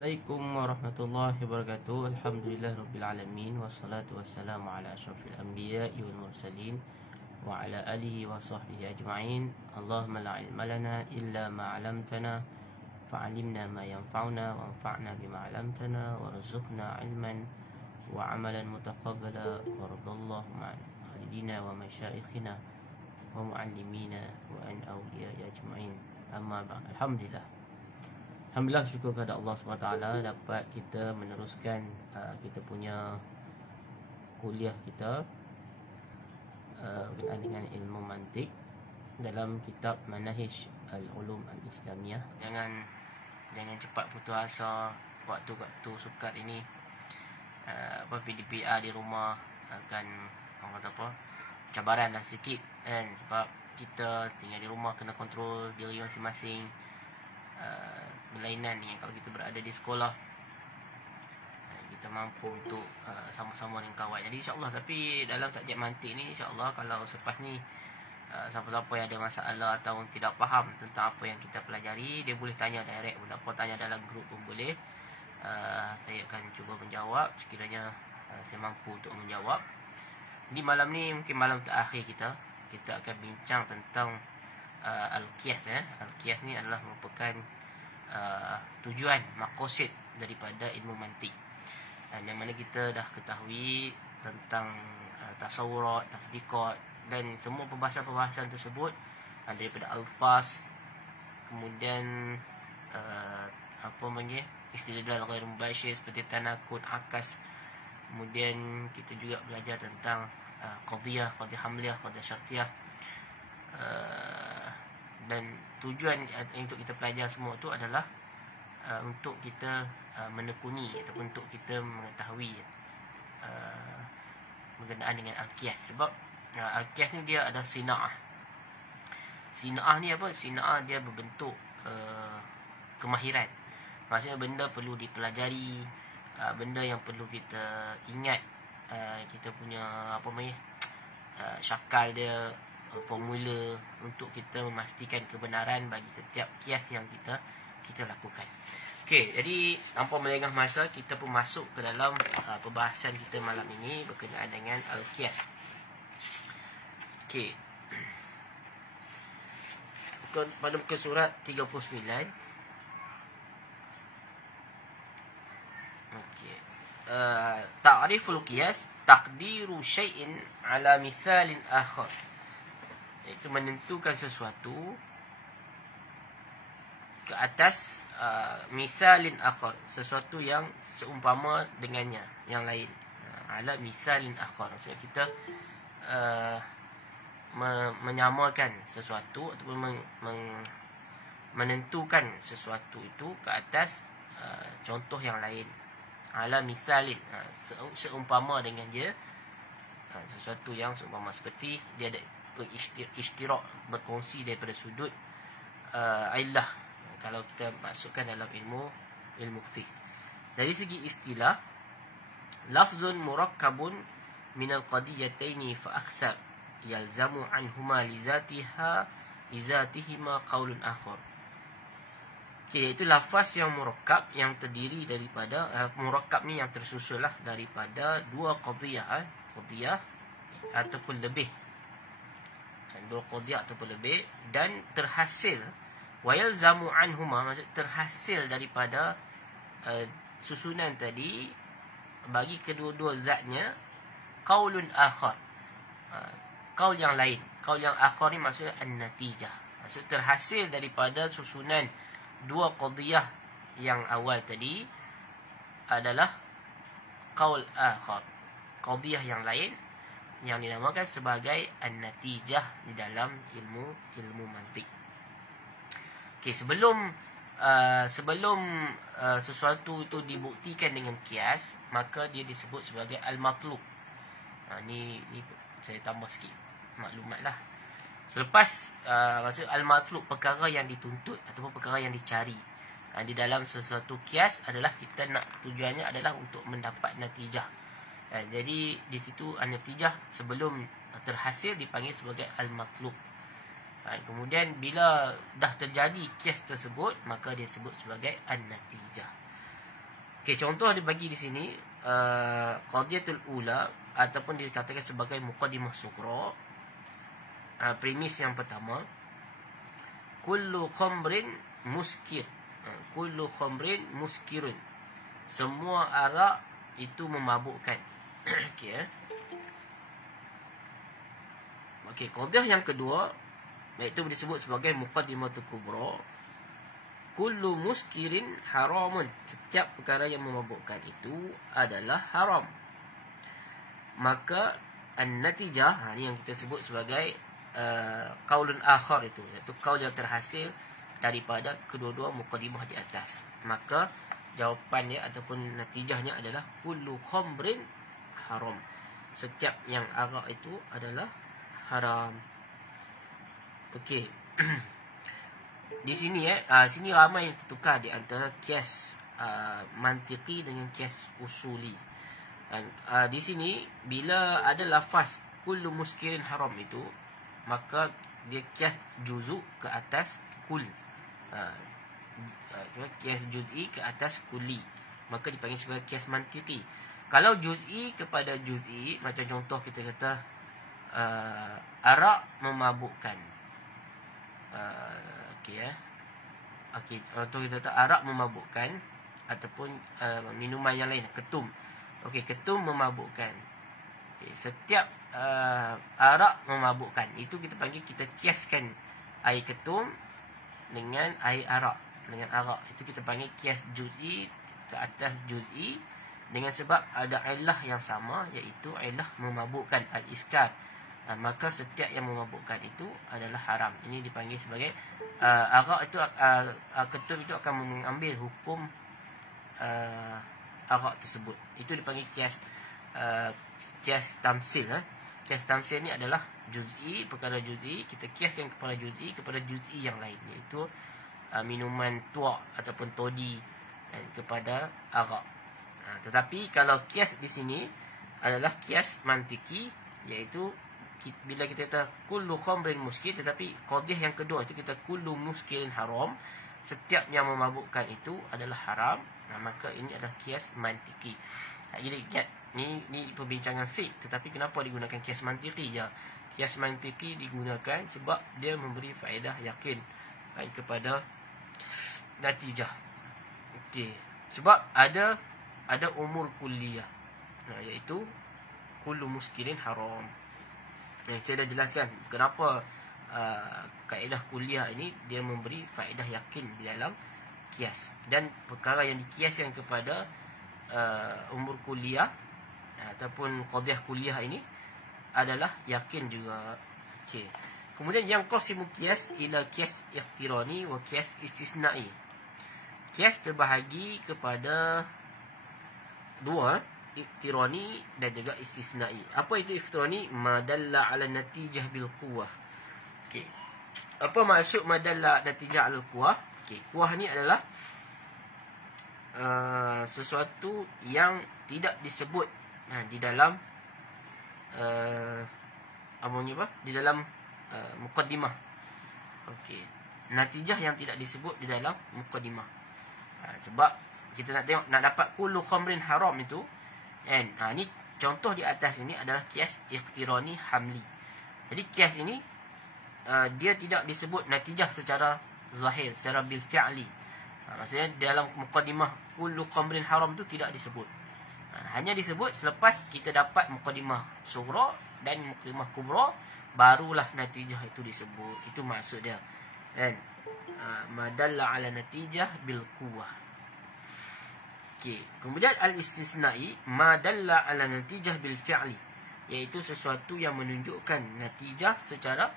Assalamualaikum warahmatullahi wabarakatuh. Alhamdulillah rabbil alamin wassalatu wassalamu ala asyrafil anbiya'i wal mursalin wa ala alihi wa sahbihi ajma'in. Allahumma la ilma lana illa ma 'allamtana fa'alimna ma yanfa'una wanfa'na bima 'allamtana warzuqna 'ilman wa 'amalan mutaqabbala waradallahu ma'an walidina wa masyaikhina wa muallimina wa an awliya'i ajma'in. Amma ba'd. Alhamdulillah, syukur kepada Allah SWT dapat kita meneruskan kita punya kuliah kita berkenaan dengan ilmu mantik dalam kitab Manahij Al-Ulum Al-Islamiyah. Jangan cepat putus asa waktu sukat ini. PDPR di rumah akan orang kata apa, cabaran lah sikit kan, sebab kita tinggal di rumah kena kontrol diri masing-masing. Berlainan dengan kalau kita berada di sekolah, kita mampu untuk sama-sama dengan kawan. Jadi insyaAllah, tapi dalam subjek mantik ni insyaAllah, kalau selepas ni siapa-siapa yang ada masalah atau tidak faham tentang apa yang kita pelajari, dia boleh tanya direct pun tak apa, tanya dalam grup pun boleh. Saya akan cuba menjawab sekiranya saya mampu untuk menjawab. Jadi malam ni mungkin malam terakhir kita akan bincang tentang Al-Qiyas. Al-Qiyas ni adalah merupakan tujuan, makosid daripada ilmu mantik, yang mana kita dah ketahui tentang tasawurat, tasdiqat dan semua perbahasan-perbahasan tersebut daripada alfaz, kemudian istidlal ghair mubasyir seperti tanakun, akas. Kemudian kita juga belajar tentang qadhiyah hamliyah, qadhiyah syartiyah. Dan tujuan untuk kita belajar semua tu adalah untuk kita menekuni ataupun untuk kita mengetahui berkenaan dengan Al-Qiyas. Sebab Al-Qiyas ni dia ada sina'ah. Sina'ah ni apa? Sina'ah dia berbentuk kemahiran. Maksudnya benda perlu dipelajari, benda yang perlu kita ingat, kita punya syakal dia, formula untuk kita memastikan kebenaran bagi setiap kias yang kita lakukan. Okey, jadi tanpa melengah masa, kita pun masuk ke dalam perbahasan kita malam ini berkenaan dengan Al-Qiyas. Okey. Pada muka surat 39. Okey. Ta'riful qiyas taqdiru syai'in ala mithalin akhar. Itu menentukan sesuatu ke atas mithalin akhar, sesuatu yang seumpama dengannya, yang lain. Ala mithalin akhar, maksudnya kita menyamakan sesuatu ataupun menentukan sesuatu itu ke atas contoh yang lain. Ala mithalin, seumpama dengan dia, sesuatu yang seumpama, seperti dia ada istirak, berkongsi daripada sudut illah, kalau kita masukkan dalam ilmu fiqh. Dari segi istilah, lafzun murakkabun minal qadiyataini fa akthar yalzamu anhuma lizatihima qaulun akhar. Okay, itu lafaz yang murakkab, yang terdiri daripada murakkab ni yang tersusul lah daripada dua qadiyah ataupun lebih, dua qadiyah ataupun lebih, dan terhasil wayalzamu anhuma, maksud terhasil daripada susunan tadi bagi kedua-dua zatnya qaulun akhar, qaul yang lain. Qaul yang akhar ni maksudnya an-natijah, maksud terhasil daripada susunan dua qadiyah yang awal tadi adalah qaul akhar, qadiyah yang lain yang dinamakan sebagai an-natijah di dalam ilmu mantik. Okey, sebelum sesuatu itu dibuktikan dengan kias, maka dia disebut sebagai al-matlub. Ni saya tambah sikit maklumat lah. Selepas maksud al-matlub, perkara yang dituntut ataupun perkara yang dicari di dalam sesuatu kias adalah kita nak, tujuannya adalah untuk mendapat natijah. Jadi di situ an-natijah sebelum terhasil dipanggil sebagai al-matlub. Kemudian bila dah terjadi kias tersebut, maka dia sebut sebagai an-natijah. Okey, contoh dia bagi di sini qadiyatul ula ataupun dikatakan sebagai muqaddimah sughra. Premis yang pertama, kullu khamrin muskir. Kullu khamrin muskirun. Semua arak itu memabukkan. Okey Okey, qadiyah yang kedua iaitu disebut sebagai muqaddimatul kubra. Kullu muskirin haramun. Setiap perkara yang memabukkan itu adalah haram. Maka an-natijah, ni yang kita sebut sebagai qaulun akhar itu, iaitu qaul yang terhasil daripada kedua-dua muqaddimah di atas. Maka jawapannya ataupun natijahnya adalah kullu khamrin haram. Setiap yang arak itu adalah haram. Okey. Di sini sini ramai yang tertukar di antara kias mantiki dengan kias usuli. Di sini bila ada lafaz kullu muskirin haram itu, maka dia kias juzuk ke atas kul. Kias juz'i ke atas kuli, maka dipanggil sebagai kias mantiki. Kalau juz'i kepada juz'i, macam contoh kita kata arak memabukkan. Okey, contoh kita kata arak memabukkan ataupun minuman yang lain, ketum. Okey, ketum memabukkan. Okey, setiap arak memabukkan itu kita panggil, kita kiaskan air ketum dengan air arak, dengan arak. Itu kita panggil kias juz'i ke atas juz'i, dengan sebab ada ilah yang sama, iaitu ilah memabukkan, al-iskar. Maka setiap yang memabukkan itu adalah haram. Ini dipanggil sebagai arak itu, ketum itu akan mengambil hukum arak tersebut. Itu dipanggil kias tamsil. Kias tamsil ni adalah juz'i, perkara juz'i, kita kiaskan kepada juz'i yang lain, iaitu minuman tuak ataupun todi kepada arak. Tetapi kalau kias di sini adalah kias mantiki, iaitu bila kita kata kullu khamrin muskir, tetapi qadiyah yang kedua itu kita kullu muskirin haram, setiap yang memabukkan itu adalah haram. Maka ini adalah kias mantiki. Jadi ingat, ni perbincangan fiqh, tetapi kenapa digunakan kias mantiki? Ya, kias mantiki digunakan sebab dia memberi faedah yakin kepada natijah. Okey, sebab ada umur kulliyah, iaitu kullu muskirin haram. Saya dah jelaskan kenapa kaedah kuliah ini dia memberi faedah yakin di dalam kias. Dan perkara yang dikiaskan kepada umur kuliah ataupun qadiyah kuliah ini adalah yakin juga. Okey. Kemudian yang qasimu kias ila kias iqtirani wa kias istisna'i. Kias terbahagi kepada dua, iqtirani dan juga istisna'i. Apa itu iqtirani? Madalla ala natijah bil quwwah. Okey. Apa maksud madalla natijah al quwwah? Okey, quwwah ni adalah sesuatu yang tidak disebut di dalam di dalam muqaddimah. Okey, natijah yang tidak disebut di dalam muqaddimah. Sebab kita nak tengok, nak dapat kullu khamrin haram itu, ni contoh di atas ini adalah kias iqtirani hamli. Jadi kias ini dia tidak disebut natijah secara zahir, secara bil fi'li. Maksudnya dalam muqaddimah kullu khamrin haram itu tidak disebut. Hanya disebut selepas kita dapat muqaddimah sughra dan muqaddimah kubra, barulah natijah itu disebut. Itu maksud dia. Madalla ala natijah bil quwwah. Okey, kemudian al-istisna'i madalla ala natijah bil fi'li, iaitu sesuatu yang menunjukkan natijah secara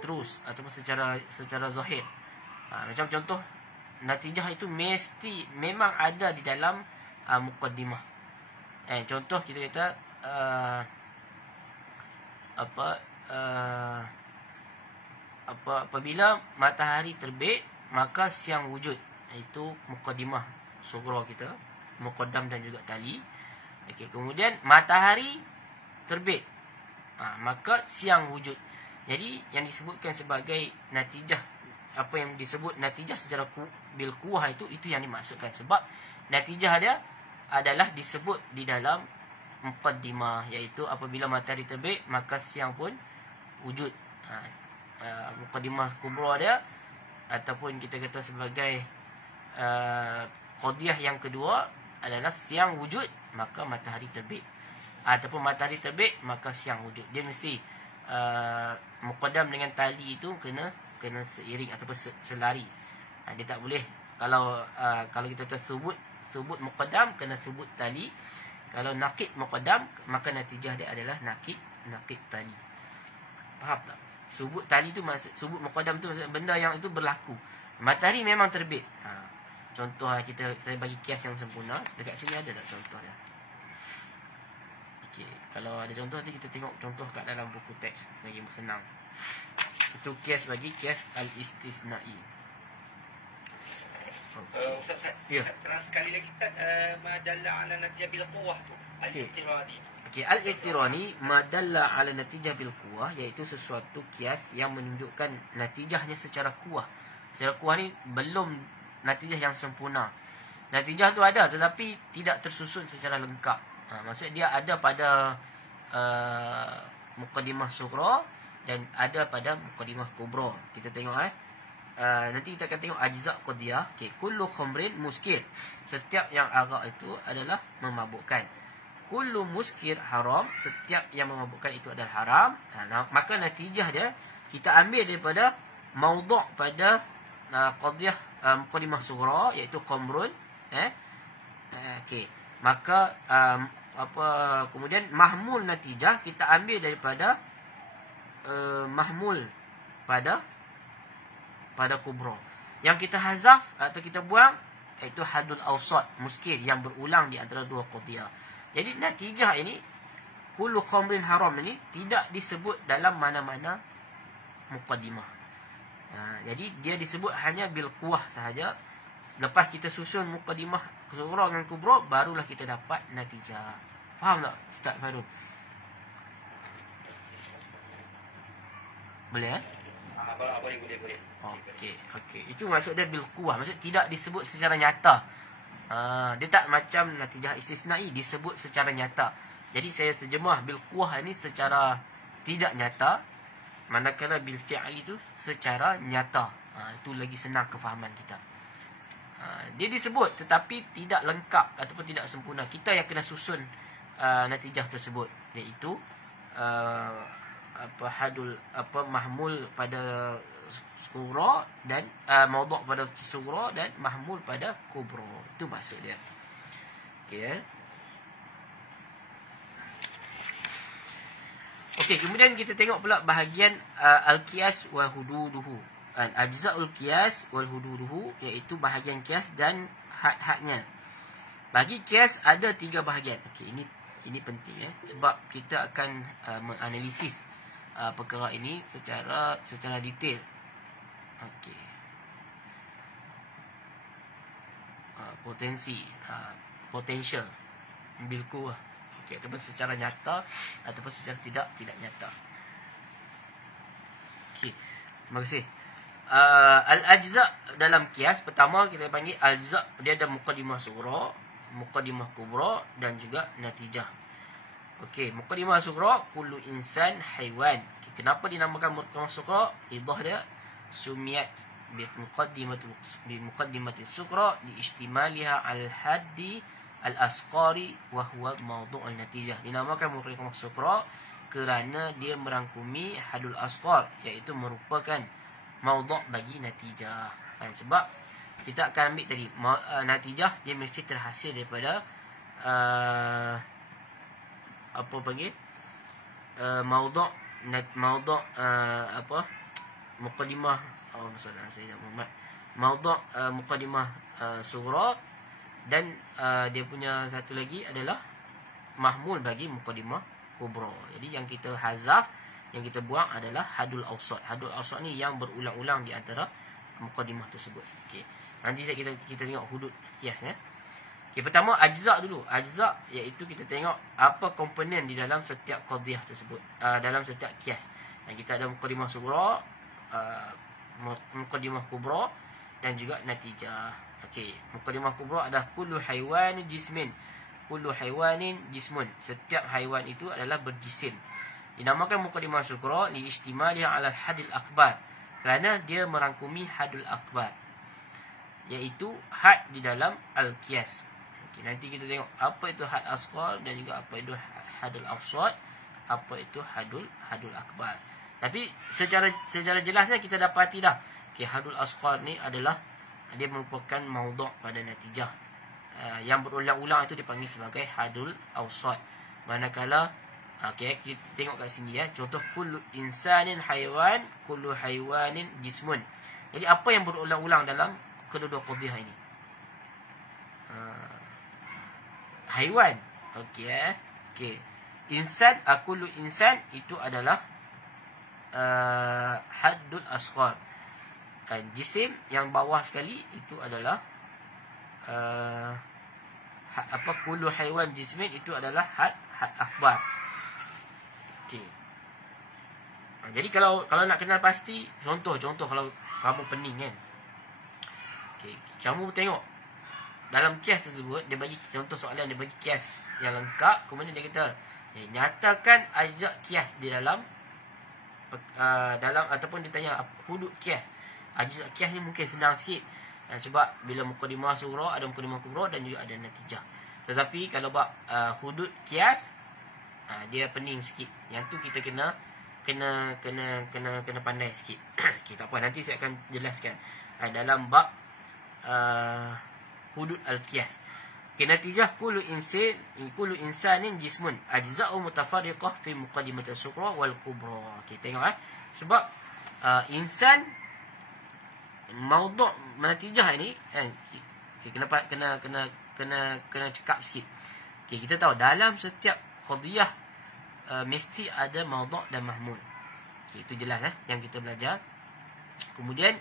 terus ataupun secara zahir. Macam contoh, natijah itu mesti memang ada di dalam muqaddimah. Contoh kita kata apabila matahari terbit, maka siang wujud. Itu muqaddimah sughra kita, muqaddam dan juga tali. Okey, kemudian matahari terbit, maka siang wujud. Jadi yang disebutkan sebagai natijah apa yang disebut natijah secara bil kuwah itu yang dimaksudkan. Sebab natijah dia adalah disebut di dalam muqaddimah, iaitu apabila matahari terbit maka siang pun wujud. Muqaddimah kubra dia, ataupun kita kata sebagai qadiyah yang kedua adalah siang wujud maka matahari terbit, ataupun matahari terbit maka siang wujud. Dia mesti muqaddam dengan tali itu kena seiring ataupun selari. Dia tak boleh kalau kita tersebut muqaddam kena sebut tali. Kalau nakid muqaddam maka natijah dia adalah nakid tali. Faham tak? Subut tali tu maksud, subut muqaddam tu maksud benda yang itu berlaku. Matahari memang terbit. Contoh saya bagi kias yang sempurna. Dekat sini ada tak contoh dia? Okey, kalau ada contoh nanti kita tengok contoh kat dalam buku teks lagi senang. Itu kias bagi kias al-istisna'i. Ustaz, ya. Terang sekali lagi kan madalla ala natijah bil quwwah tu. Al-iqtirani. Okey, al-iqtirani madalla ala natijah bil quwwah, iaitu sesuatu kias yang menunjukkan natijahnya secara kuwah. Secara kuwah ni belum natijah yang sempurna. Natijah tu ada tetapi tidak tersusun secara lengkap. Maksud dia ada pada muqaddimah sughra dan ada pada muqaddimah kubra. Kita tengok nanti kita akan tengok ajza' qadiyah. Okey, kullu khamrin muskir. Setiap yang arak itu adalah memabukkan. Kullu muskir haram. Setiap yang memabukkan itu adalah haram. Maka natijah dia kita ambil daripada maudhu' pada qadiyah muqaddimah sughra, iaitu khamrun. Okey. Maka kemudian mahmul natijah kita ambil daripada mahmul pada kubra. Yang kita hazaf atau kita buang iaitu hadul awsat, muskil yang berulang di antara dua qadiyah. Jadi natijah ini kullu khamrin haram ini tidak disebut dalam mana-mana muqaddimah. Jadi dia disebut hanya bil quwwah sahaja. Lepas kita susun muqaddimah sughra dengan kubra, barulah kita dapat natijah. Faham tak Ustaz Farul? Boleh Boleh. Okey. Itu maksud dia bil quwwah. Maksud tidak disebut secara nyata. Dia tak macam natijah istisna'i disebut secara nyata. Jadi saya terjemah bil quwwah ini secara tidak nyata, manakala bil fi'li itu secara nyata. Itu lagi senang kefahaman kita. Dia disebut tetapi tidak lengkap ataupun tidak sempurna. Kita yang kena susun natijah tersebut, iaitu mahmul pada sughra dan maudhu' pada sughra dan mahmul pada kubra. Itu maksud dia. Okey. Okey, kemudian kita tengok pula bahagian al-qiyas wa hududuhu. Ajza'ul qiyas wal hududuhu, iaitu bahagian qiyas dan had-hadnya. Bagi qiyas ada 3 bahagian. Okey, ini penting sebab kita akan menganalisis perkara ini secara detail. Okey. Potential bil quwwah. Okey, ataupun secara nyata ataupun secara tidak nyata. Okey. Terima kasih. Al-ajza' dalam qiyas pertama kita panggil ajza', dia ada muqaddimah sughra, muqaddimah kubra dan juga natijah. Okey, muqaddimah sughra kullu insan haiwan. Okay, kenapa dinamakan muqaddimah sughra? Idah dia sumiyat bi muqaddimati sughra li ihtimaliha al-haddi al-asqari wa huwa mawdu' al-natijah. Dinamakan muqaddimah sughra kerana dia merangkumi hadul asqar, iaitu merupakan maudhu' bagi natijah. Sebab kita akan ambil tadi natijah dia mesti terhasil daripada maudhu' muqaddimah maudhu' muqaddimah sughra dan dia punya satu lagi adalah mahmul bagi muqaddimah kubra. Jadi yang kita hazaf, yang kita buang adalah hadul awsat. Hadul awsat ni yang berulang-ulang di antara muqaddimah tersebut. Okey. Nanti kita tengok hudud qiyas Okey, pertama ajza' dulu. Ajza' iaitu kita tengok apa komponen di dalam setiap qadiyah tersebut, dalam setiap qiyas. Yang kita ada muqaddimah sughra, muqaddimah kubra dan juga natijah. Okey, muqaddimah kubra adalah kullu haiwanin jismin. Kullu haiwanin jismun. Setiap haiwan itu adalah berjisim. Dinamakan muqaddimah sughra li istimaliha 'ala al-hadil akbar. Kerana dia merangkumi hadul akbar, iaitu had di dalam al-qiyas. Okey, nanti kita tengok apa itu had asghar dan juga apa itu hadul awsat, apa itu hadul akbar. Tapi secara jelasnya kita dapati dah, okey, hadul asghar ni adalah dia merupakan maudhu' pada natijah. Yang berulang-ulang itu dipanggil sebagai hadul awsat. Manakala okey, kita tengok kat sini ya, contoh kullu insanin haiwan, kullu haiwanin jismun. Jadi apa yang berulang-ulang dalam kedua-dua qadhiyah ini? Haiwan. Okey okey. Insan, kullu insan itu adalah haddul asghar. Jisim yang bawah sekali itu adalah kullu haiwan jismin itu adalah had akbar. Okey. Jadi kalau nak kenal pasti, contoh kalau kamu pening kan. Okey, kamu tengok dalam kias tersebut dia bagi contoh soalan, dia bagi kias yang lengkap, kemudian dia kata nyatakan ajak kias di dalam ataupun dia tanya hudud kias. Ajak kias ni mungkin senang sikit. Sebab bila muqaddimah sughra ada muqaddimah kubra dan juga ada natijah. Tetapi kalau bab hudud kias, dia pening sikit. Yang tu kita kena pandai sikit. Okay, tak apa, nanti saya akan jelaskan dalam bab hudud al-qiyas. Okay, natijah kullu insanin jismun ajza'u mutafarriqah fi muqaddimati as-sughra wal kubra. Okay, tengok sebab insan maudhu' natijah ini okay, kena cekap sikit. Okay, kita tahu dalam setiap qadhiyah mesti ada maudhu' dan mahmul. Okay, itu jelas yang kita belajar. Kemudian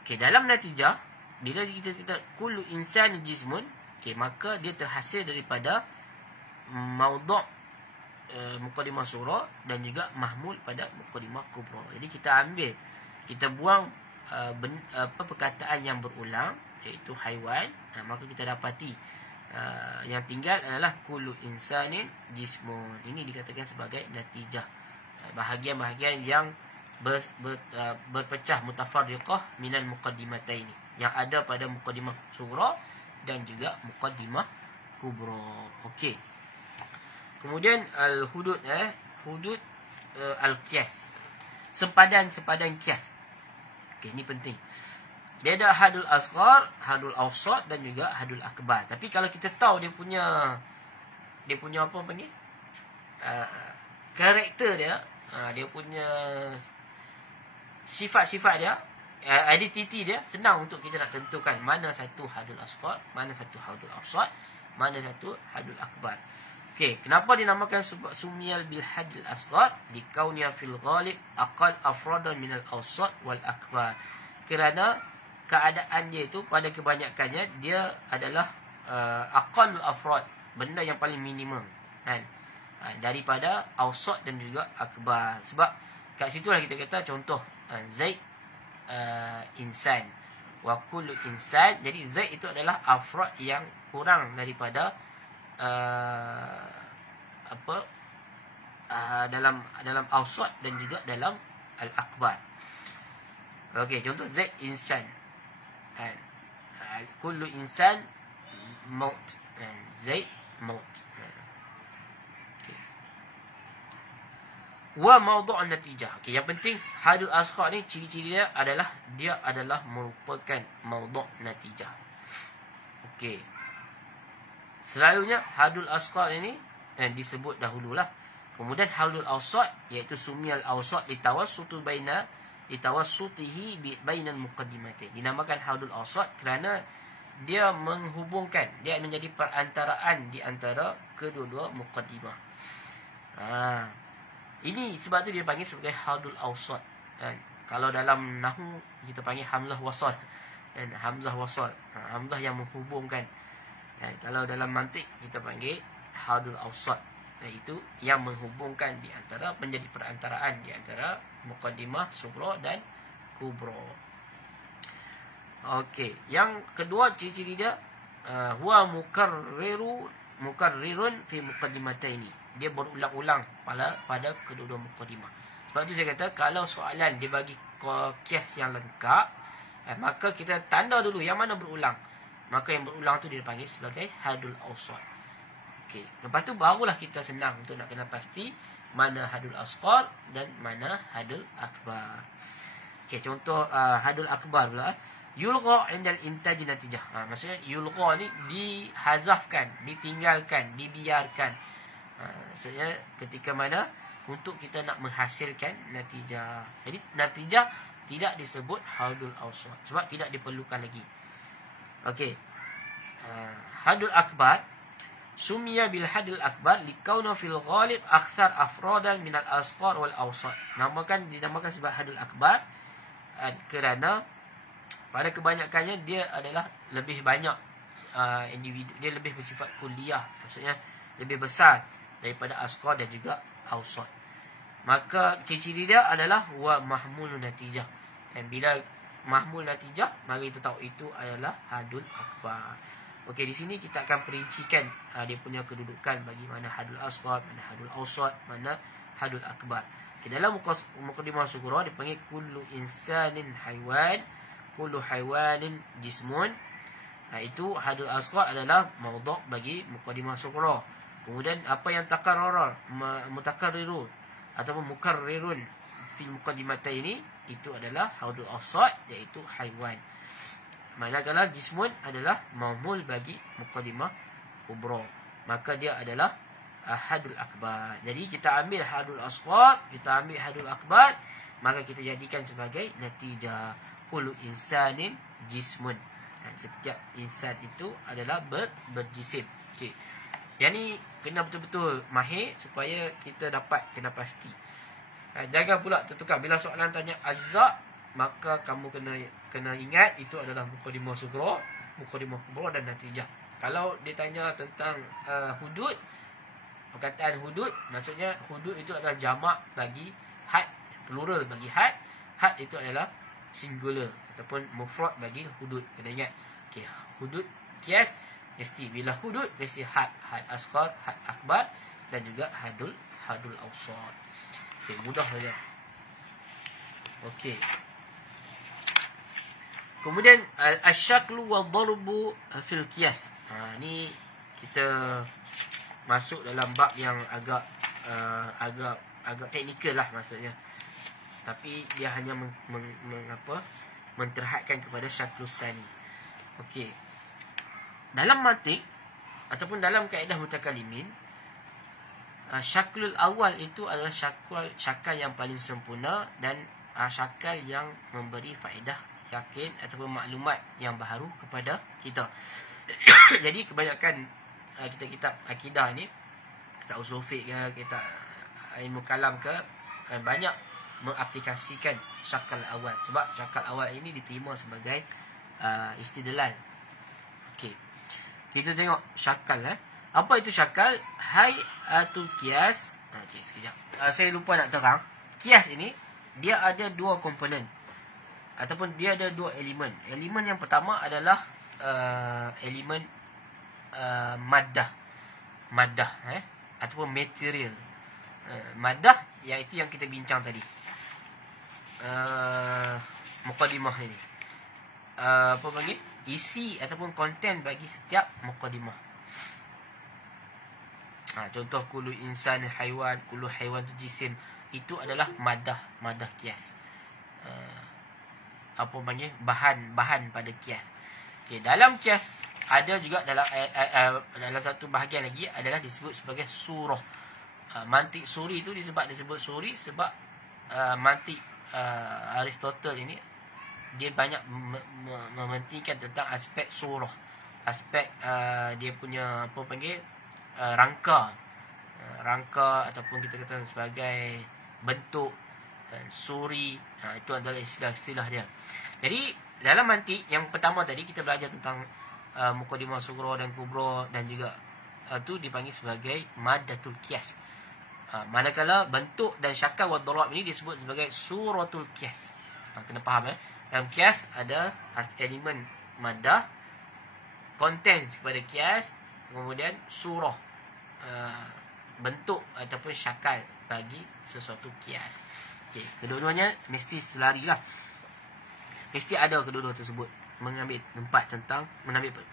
okay, dalam natijah bila kita kullu insan jismun, okay, maka dia terhasil daripada maudhu' muqaddimah sughra dan juga mahmul pada muqaddimah kubra. Jadi kita buang perkataan yang berulang, iaitu haiwan, maka kita dapati yang tinggal adalah kullu insanin jismun. Ini dikatakan sebagai natijah. Bahagian-bahagian yang berpecah mutafarriqah minal muqaddimataini, yang ada pada muqaddimah sughra dan juga muqaddimah kubra. Okey. Kemudian al-hudud hudud al-qiyas. Sempadan kias. Okey, ini penting. Dia ada hadul asghar, hadul awsat dan juga hadul akbar. Tapi kalau kita tahu dia punya apa panggil? Karakter dia, dia punya sifat-sifat dia, identiti dia, senang untuk kita nak tentukan mana satu hadul asghar, mana satu hadul awsat, mana satu hadul akbar. Okey, kenapa dinamakan sumiyal bil hadil asghar? Likauniya fil ghalib aqal afradan minal awsat wal akbar. Kerana keadaan dia itu pada kebanyakannya dia adalah aqallul afrad, benda yang paling minimum kan, daripada awsat dan juga akbar. Sebab kat situlah kita kata contoh Zaid insan wa kullu insan. Jadi Zaid itu adalah afrad yang kurang daripada dalam awsat dan juga dalam al-akbar. Okey, contoh Zaid insan, kullu insan maut, Zaid maut. Wa maudhu' an-natijah. Okey, yang penting hadul asghar ni ciri-ciri dia adalah merupakan maudhu' natijah. Okey. Selalunya hadul asghar ini disebut dahululah. Kemudian hadul awsat, iaitu sumiyal awsat litawassutihi bainal muqaddimatain. Dinamakan hadul awsat kerana dia menghubungkan, dia menjadi perantaraan di antara kedua-dua muqaddimah. Ini sebab tu dia panggil sebagai hadul awsat. Kalau dalam nahwu kita panggil hamzah wasal. Hamzah wasal, hamzah yang menghubungkan. Kalau dalam mantik kita panggil hadul awsat. iaitu yang menghubungkan di antara, menjadi perantaraan di antara muqaddimah sughra dan kubra. Okey, yang kedua ciri-ciri dia huwa mukarrirun fi muqaddimataini. Dia berulang-ulang pada kedua-dua muqaddimah. Sebab tu saya kata kalau soalan dia bagi kias yang lengkap, maka kita tanda dulu yang mana berulang. Maka yang berulang tu dia panggil sebagai hadul awsat. Okey, lepas tu barulah kita senang untuk nak kena pasti mana hadul asghar dan mana hadul akbar. Okey, contoh hadul akbar pula. Yulgha 'inda al-intaj natijah. Maksudnya yulgha ni dihazafkan, ditinggalkan, dibiarkan. Maksudnya ketika mana untuk kita nak menghasilkan natijah. Jadi natijah tidak disebut hadul awsat sebab tidak diperlukan lagi. Okey. Hadul akbar sumiya bil hadul akbar likauna fil ghalib akthar afradan min al asghar wal awsat. Dinamakan sebab hadul akbar kerana pada kebanyakannya dia adalah lebih banyak individu, dia lebih bersifat kuliah, maksudnya lebih besar daripada asghar dan juga awsat. Maka ciri-ciri dia adalah wa mahmulun natijah. Dan bila mahmul natijah, maka kita tahu itu adalah hadul akbar. Okey, di sini kita akan perincikan dia punya kedudukan bagi mana hadul asghar, mana hadul awsat, mana hadul akbar. Okay, dalam muqaddimah sughra dipanggil kullu insanin haiwan, kullu haiwanin jismun. Itu hadul asghar adalah maudhu' bagi muqaddimah sughra. Kemudian apa yang takarrar mutakarrirun ataupun mukarrirun fil muqaddimataini itu adalah hadul awsat, iaitu haiwan. Manakala jismun adalah mahmul bagi muqaddimah kubra, maka dia adalah hadul akbar. Jadi kita ambil hadul asghar, kita ambil hadul akbar, maka kita jadikan sebagai natijah kullu insanin jismun. Setiap insan itu adalah berjisim. Okey. Yang ni kena betul-betul mahir supaya kita dapat kena pasti. Jangan pula tertukar bila soalan tanya ajza, maka kamu kena ingat itu adalah muqaddimah sughra, muqaddimah kubra dan natijah. Kalau dia tanya tentang hudud, perkataan hudud, maksudnya hudud itu adalah jamak bagi had, plural bagi had. Had itu adalah singular ataupun mufrad bagi hudud. Kena ingat. Okey, hudud kias mesti bila hudud mesti had asghar, had akbar dan juga hadul awsat. Okey, mudah saja. Okey. Kemudian asyaklu wa darbu fil qiyas. Ni kita masuk dalam bab yang agak teknikal lah maksudnya. Tapi dia hanya menterhadkan kepada syaklus sani. Okey. Dalam mantik ataupun dalam kaedah mutakalimin, syaklul awal itu adalah syakal yang paling sempurna dan syakal yang memberi faedah yakin ataupun maklumat yang baharu kepada kita. Jadi kebanyakan kitab akidah ni, kitab usul fiqh ke, kitab ilmu kalam ke, banyak mengaplikasikan syakal awal. Sebab syakal awal ini diterima sebagai istidlal. Okey. Kita tengok syakal. Apa itu syakal? Hayatul qiyas. Okey, sekejap. Saya lupa nak terang. Qiyas ini dia ada dua komponen ataupun dia ada dua elemen. Elemen yang pertama adalah elemen maddah ataupun material. Maddah iaitu yang kita bincang tadi. Muqaddimah ini. Apa panggil? Isi ataupun konten bagi setiap muqaddimah. Contoh kullu insan haiwan, kullu haiwan jisim, itu adalah maddah qiyas. Apa panggil? Bahan pada qiyas. Okey, dalam qiyas ada juga dalam satu bahagian lagi adalah disebut sebagai surah. Mantik suri itu disebut suri sebab mantik Aristotle ini dia banyak mementingkan tentang aspek surah, aspek dia punya apa panggil rangka ataupun kita kata sebagai bentuk suri. Itu adalah istilah-istilah dia. Jadi dalam mantik yang pertama tadi kita belajar tentang muqaddimah sughra dan kubra dan juga itu dipanggil sebagai maddatul qiyas. Manakala bentuk dan syakal wa darab ini disebut sebagai suratul qiyas. Kena faham dalam qiyas ada elemen maddah, contents kepada qiyas, kemudian surah, bentuk ataupun syakal bagi sesuatu qiyas. Okey, kedua-duanya mesti selarilah. Mesti ada kedua-dua tersebut mengambil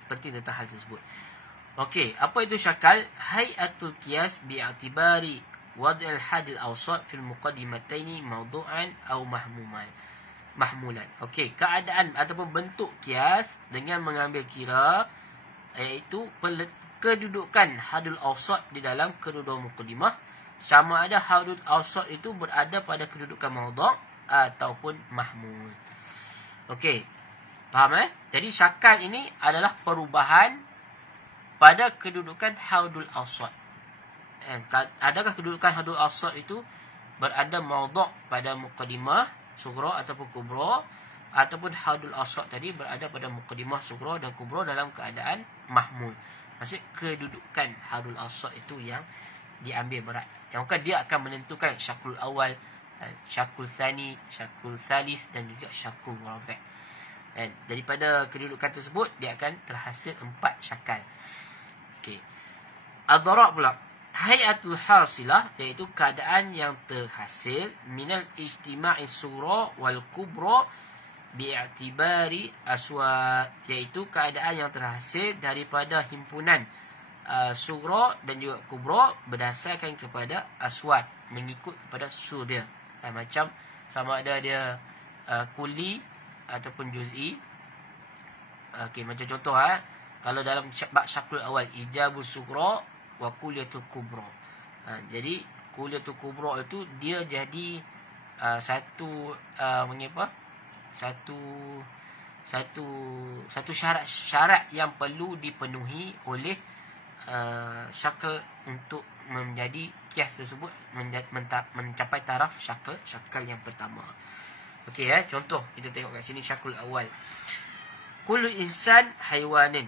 penting tentang hal tersebut. Okey, apa itu syakal? Hayatul qiyas bi'atibari wad'il hadil awsat fil muqaddimataini mawdu'an aw mahmulan. Okey, keadaan ataupun bentuk qiyas dengan mengambil kira iaitu kedudukan hadul awsat di dalam kedua-dua muqaddimah, sama ada hadul awsat itu berada pada kedudukan mawdu' ataupun mahmul. Okey, faham Jadi syakal ini adalah perubahan pada kedudukan hadul awsat. Adakah kedudukan hadul awsat itu berada mawdu' pada muqaddimah sughra ataupun kubra, ataupun hadul awsat tadi berada pada muqaddimah sughra dan kubra dalam keadaan mahmul. Maksud kedudukan hadul awsat itu yang diambil berat. Yang maka dia akan menentukan syakul awal, syakul thani, syakul thalis dan juga syakul rabi'. Daripada kedudukan tersebut dia akan terhasil 4 syakal. Okey. Ad-darab pula, hayatul hasilah, iaitu keadaan yang terhasil minal ijtima'i sughra wal kubra bi'atibari aswat, iaitu keadaan yang terhasil daripada himpunan sughra dan juga kubra berdasarkan kepada aswat, mengikut kepada sur dia. Macam sama ada dia kuli ataupun juz'i. Okey, macam contoh kalau dalam bab syakul awal ijabus sughra wa kuliyatul kubra. Jadi kuliyatul kubra itu dia jadi satu syarat yang perlu dipenuhi oleh syakal untuk menjadi qiyas tersebut mencapai taraf syakal yang pertama. Okey contoh kita tengok kat sini syakul awal. Kullu insan haiwanin.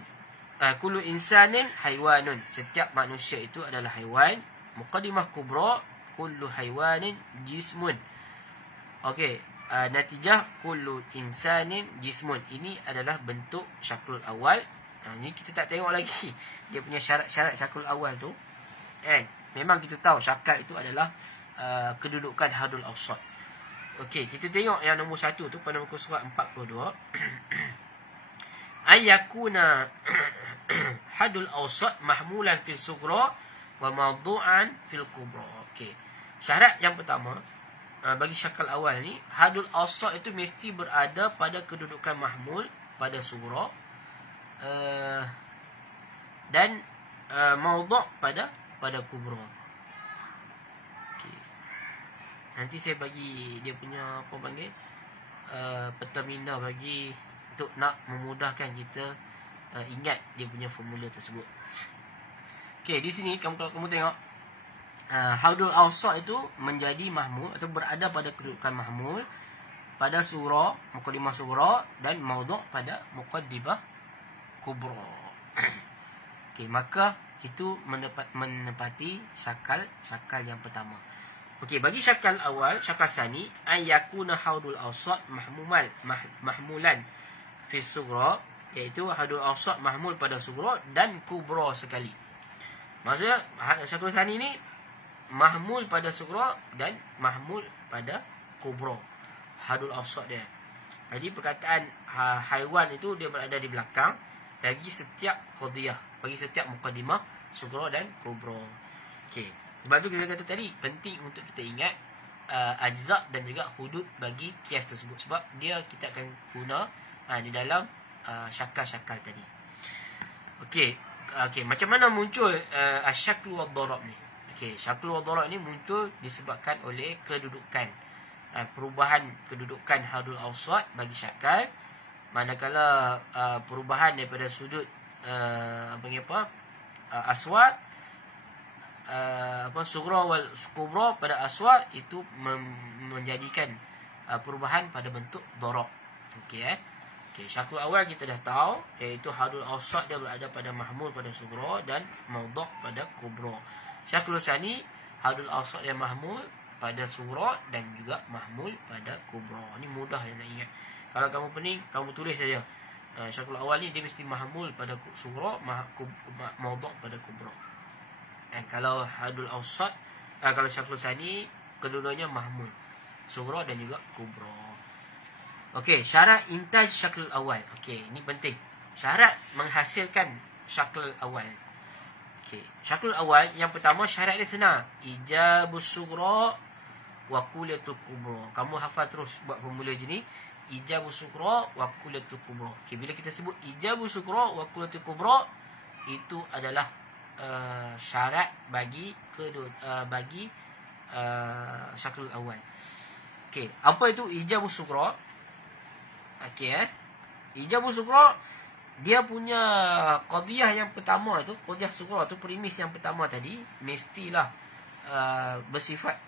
Kullu insanin haiwanun. Setiap manusia itu adalah haiwan. Muqaddimah kubra, kullu haiwanin jismun. Okey, natijah kullu insanin jismun. Ini adalah bentuk syakul awal. Ini kita tak tengok lagi dia punya syarat-syarat syakul awal tu. Memang kita tahu syakal itu adalah kedudukan hadul awsat. Okey, kita tengok yang nombor 1 tu pada muka surat 42. Ayyakuna hadul awsat mahmulan fil sughra wa mawdu'an fil kubra. Okey. Syarat yang pertama bagi syakal awal ni, hadul awsat itu mesti berada pada kedudukan mahmul pada sughra dan mawdu' pada kubra. Okey. Nanti saya bagi dia punya apa panggil peta minda bagi untuk nak memudahkan kita ingat dia punya formula tersebut. Okey, di sini kalau kamu tengok hadul awsat itu menjadi mahmul atau berada pada kedudukan mahmul pada surah muqaddimah sughra dan mawdu' pada muqaddimah kubra. Okey, maka itu menepati syakal yang pertama. Okey, bagi syakal awal, syakal sani, ayyakuna hadul awsat mahmulan fi sughra, iaitu hadul awsat mahmul pada sughra dan kubra sekali. Maksudnya syakul sani ni mahmul pada sughra dan mahmul pada kubra, hadul awsat dia. Jadi perkataan haiwan itu dia berada di belakang bagi setiap qadiyah, bagi setiap muqaddimah sughra dan kubra. Okey, sebab tu kita kata tadi penting untuk kita ingat ajza' dan juga hudud bagi qiyas tersebut, sebab dia kita akan guna di dalam syakal-syakal tadi. Okey, macam mana muncul asyaklu wad darab ni? Okey, syaklu wad darab ni muncul disebabkan oleh kedudukan, perubahan kedudukan hadul awsat bagi syakal, manakala perubahan daripada sudut aswat sughra wal kubra pada aswat itu menjadikan perubahan pada bentuk darab. Okey Okey, syaklul awal kita dah tahu, iaitu hadul awsat dia berada pada mahmul pada sughra dan maudhu' pada kubra. Syaklul sani, hadul awsat dia mahmul pada sughra dan juga mahmul pada kubra. Ini mudah yang nak ingat. Kalau kamu pening, kamu tulis saja. Syaklul awal ni dia mesti mahmul pada sughra, maudhu' pada kubra. Kalau hadul awsat, kalau syaklul sani, kedua-duanya mahmul, sughra dan juga kubra. Okey, syarat intaj syaklul awal. Okey, ini penting. Syarat menghasilkan syaklul awal. Okey, syaklul awal yang pertama syarat dia senang. Ijabus sughra wa kuliyatul kubra. Kamu hafal terus buat formula je ni. Ijabus sughra wa kuliyatul kubra. Okey, bila kita sebut ijabus sughra wa kuliyatul kubra, itu adalah syarat bagi syaklul awal. Okey, apa itu ijabus sughra? Okey, ijabus sughra, dia punya qadiyah yang pertama tu, qadiyah sughra tu, premis yang pertama tadi mestilah bersifat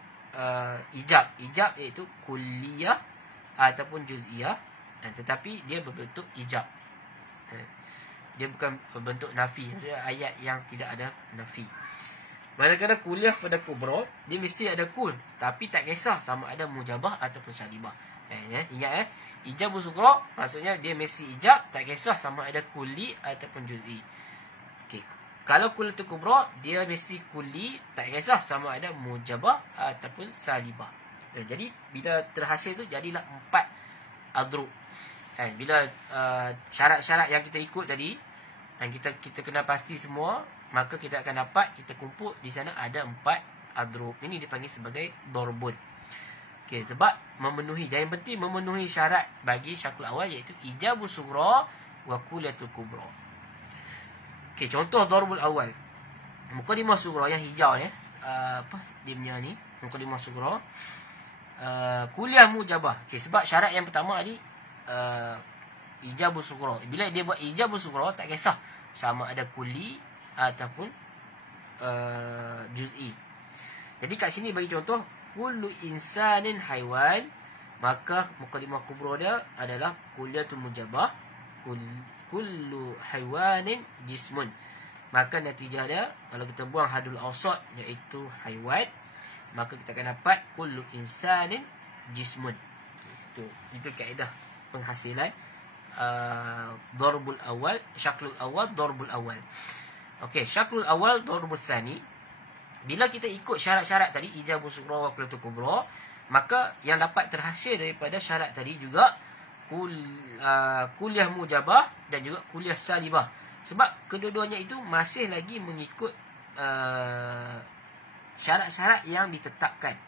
ijab. Ijab iaitu kulliyah ataupun juz'iyah, tetapi dia berbentuk ijab. Dia bukan berbentuk nafi, maksudnya ayat yang tidak ada nafi. Manakala kuliah pada kubra, dia mesti ada kul, tapi tak kisah sama ada mujabah ataupun salibah. Ingat ijabus sughra maksudnya dia mesti ijab, tak kisah sama ada kulli ataupun juz'i. Okey, kalau kuliyatul kubra dia mesti kulli, tak kisah sama ada mujabah ataupun salibah. Jadi bila terhasil tu jadilah 4 adrub. Bila syarat-syarat yang kita ikut tadi, yang kita kena pasti semua, maka kita akan dapat, kita kumpul di sana ada 4 adrub. Ini dipanggil sebagai dorbun. Okey, sebab memenuhi, yang penting memenuhi syarat bagi syaklul awal, iaitu ijabus sughra wa kuliyatul kubra. Okey, contoh dorbul awal. Muqaddimah sughra yang hijau ya. Apa dia punya ni? Muqaddimah sughra. Kuliah mujabah. Okey, sebab syarat yang pertama tadi ijabus sughra. Bila dia buat ijabus sughra, tak kisah sama ada kulli ataupun juz'i. Jadi kat sini bagi contoh, kullu insanin haiwan, maka muqaddimah kubra dia adalah kuliyatul mujabah, kullu haiwanin jismun. Maka natijah dia, kalau kita buang hadul awsat iaitu haiwan, maka kita akan dapat kullu insanin jismun. Itu kaedah penghasilan darbul awal, syaklul awal, darbul awal. Okey, syaklul awal, darbul tsani. Bila kita ikut syarat-syarat tadi, ijabus sughra wa kuliyatul kubra, maka yang dapat terhasil daripada syarat tadi juga kuliah mujabah dan juga kuliah salibah. Sebab kedua-duanya itu masih lagi mengikut syarat-syarat yang ditetapkan,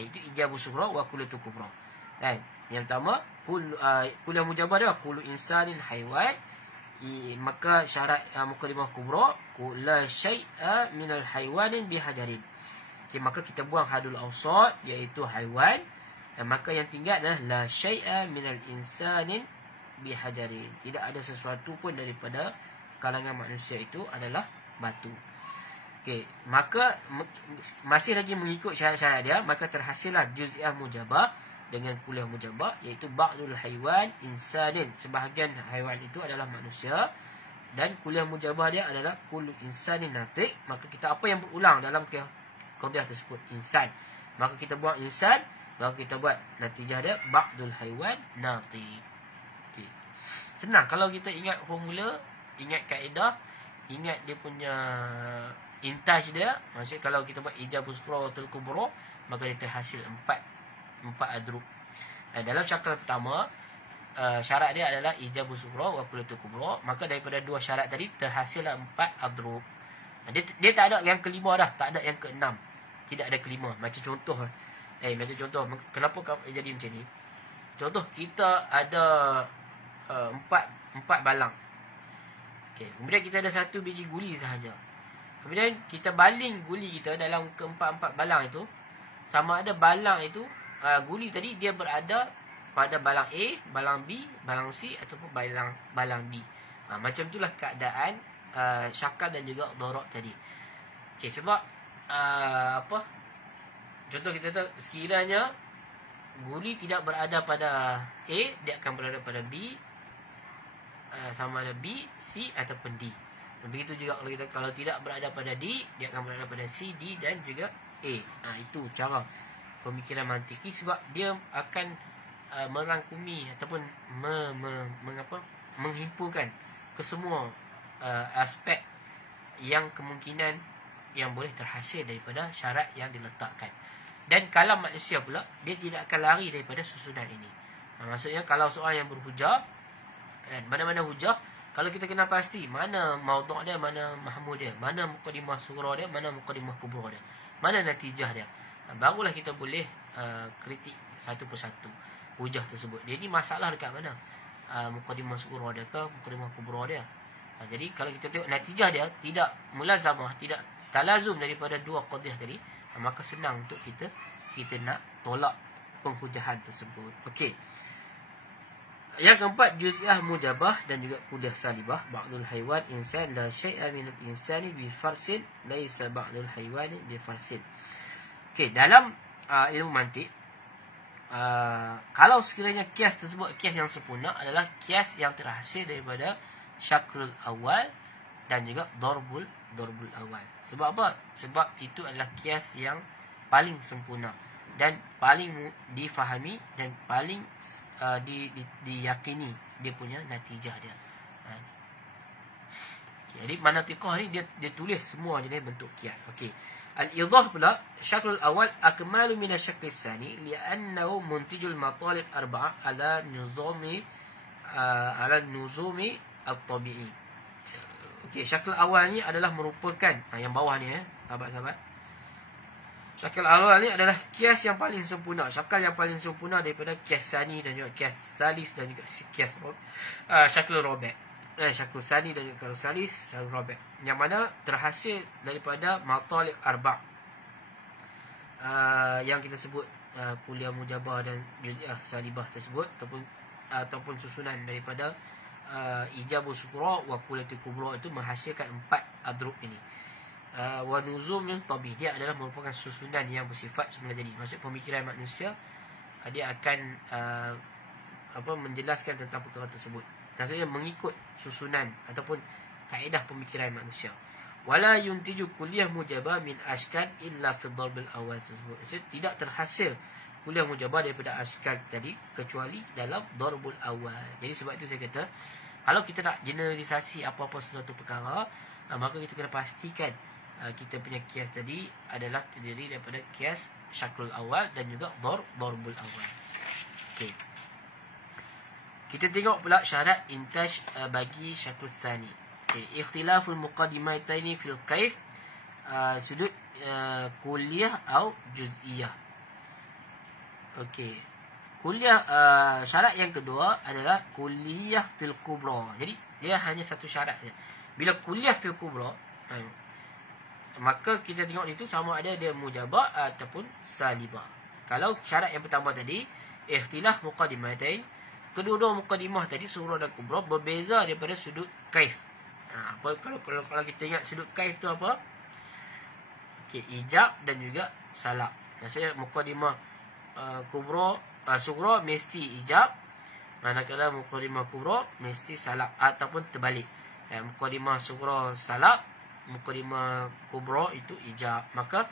iaitu ijabus sughra wa kuliyatul kubra. Yang pertama, kuliah mujabah dia kullu insanin haiwan, maka syarat muqaddimah kubra la syai'a minal haiwanin bihajarin. Okay, maka kita buang hadul awsat iaitu haiwan, maka yang tinggal adalah la syai'a minal insanin bihajarin. Tidak ada sesuatu pun daripada kalangan manusia itu adalah batu. Okey, maka masih lagi mengikut syarat-syarat dia, maka terhasillah juz'iyah mujabah dengan kuliah mujabah, iaitu ba'dul haiwan insanin, sebahagian haiwan itu adalah manusia, dan kuliah mujabah dia adalah kullu insanin natik. Maka kita apa yang berulang dalam qadiyah tersebut, insan, maka kita buang insan, maka kita buat natijah dia ba'dul haiwan natik. Okay. Senang kalau kita ingat formula, ingat kaedah, ingat dia punya intaj dia. Maksudnya kalau kita buat ijabus sughra wa kubra, maka dia terhasil 4 adrub. Dalam syarat pertama, syarat dia adalah ijabus sughra wa kuliyatul kubra, maka daripada 2 syarat tadi terhasillah 4 adrub. Dia tak ada yang kelima dah, tak ada yang keenam, tidak ada kelima. Macam contoh, kenapa jadi macam ni? Contoh, kita ada 4 balang. Okay. Kemudian kita ada 1 biji guli sahaja. Kemudian kita baling guli kita dalam keempat-empat balang itu, sama ada balang itu, guli tadi dia berada pada balang A, balang B, balang C ataupun balang D. Macam itulah keadaan syakal dan juga dorab tadi. Okey, sebab contoh kita tahu, sekiranya guli tidak berada pada A, dia akan berada pada B, sama ada B, C ataupun D. Begitu juga kalau tidak berada pada D, dia akan berada pada C, D dan juga A. Itu cara pemikiran mantiki, sebab dia akan merangkumi ataupun menghimpunkan kesemua aspek yang kemungkinan yang boleh terhasil daripada syarat yang diletakkan. Dan kalam manusia pula, dia tidak akan lari daripada susunan ini. Maksudnya kalau seorang yang berhujah, mana-mana hujah, kalau kita kenal pasti mana maudhu' dia, mana mahmud dia, mana muqaddimah surah dia, mana muqaddimah kubra dia, mana natijah dia, barulah kita boleh kritik satu persatu hujah tersebut. Jadi masalah dekat mana? Muqaddimah surah dia ke muqaddimah kubra dia. Jadi kalau kita tengok natijah dia tidak mulazamah, tidak talazum daripada dua qadiyah tadi, maka senang untuk kita nak tolak penghujahan tersebut. Okey. Yang keempat, juz'iyah mujabah dan juga kuliah salibah. Ba'dul haiwan insan la syai'a min al-insani bi farsin laisa ba'dul haywani bi farsin. Okey, dalam ilmu mantik, kalau sekiranya kias tersebut kias yang sempurna adalah kias yang terhasil daripada syaklul awal dan juga darbul awal. Sebab apa? Sebab itu adalah kias yang paling sempurna dan paling difahami dan paling diyakini dia punya natijah dia. Jadi manatiqah ni dia tulis semua jenis bentuk kias. Okey. Al-idah pula, syaklul awal akmalu min asy-syakl tsani li'annahu muntijul matalib arba'ah ala nuzumi at-tabi'i. Okey, syakl awal ni adalah merupakan yang bawah ni sahabat-sahabat. Syakl awal ni adalah kias yang paling sempurna, syakal yang paling sempurna daripada kias tsani dan juga kias salis dan juga kias syakl rabi'. Syakl tsani dan juga salis, syakl rabi', yang mana terhasil daripada matalib arba' yang kita sebut kuliah mujabah dan juz'iyah salibah tersebut, ataupun susunan daripada ijabu sukra wa kuliatul kubra itu menghasilkan 4 adrub ini. Wa nuzum yang tabi, dia adalah merupakan susunan yang bersifat semula jadi. Maksud pemikiran manusia, dia akan menjelaskan tentang perkara tersebut. Maksudnya mengikut susunan ataupun kaedah pemikiran manusia. Wala yuntiju kuliah mujabah min ashkal illa fi darbil awal tersebut. Maksudnya tidak terhasil kuliah mujabah daripada ashkal tadi kecuali dalam darbul awal. Jadi sebab itu saya kata, kalau kita nak generalisasi apa-apa sesuatu perkara, maka kita kena pastikan kita punya kias tadi adalah terdiri daripada kias syaklul awal dan juga darbul awal. Okey. Kita tengok pula syarat intaj bagi syaklul tsani. Okey, ikhtilaful muqaddimataini fil kaif, sudut kuliah atau juz'iyah. Okey. Kuliah syarat yang kedua adalah kuliah fil kubra. Jadi dia hanya satu syarat saja. Bila kuliah fil kubra, maka kita tengok itu sama ada dia mujabah ataupun salibah. Kalau syarat yang pertama tadi, ikhtilaf muqaddimatain, kedua-dua muqaddimah tadi surah dan kubra berbeza daripada sudut kaif. Kalau kita ingat sudut kaif tu apa? Okey, ijab dan juga salab. Maksudnya muqaddimah kubra sughra mesti ijab, manakala muqaddimah kubra mesti salab ataupun terbalik. Muqaddimah sughra salab, muqaddimah kubra itu ijab. Maka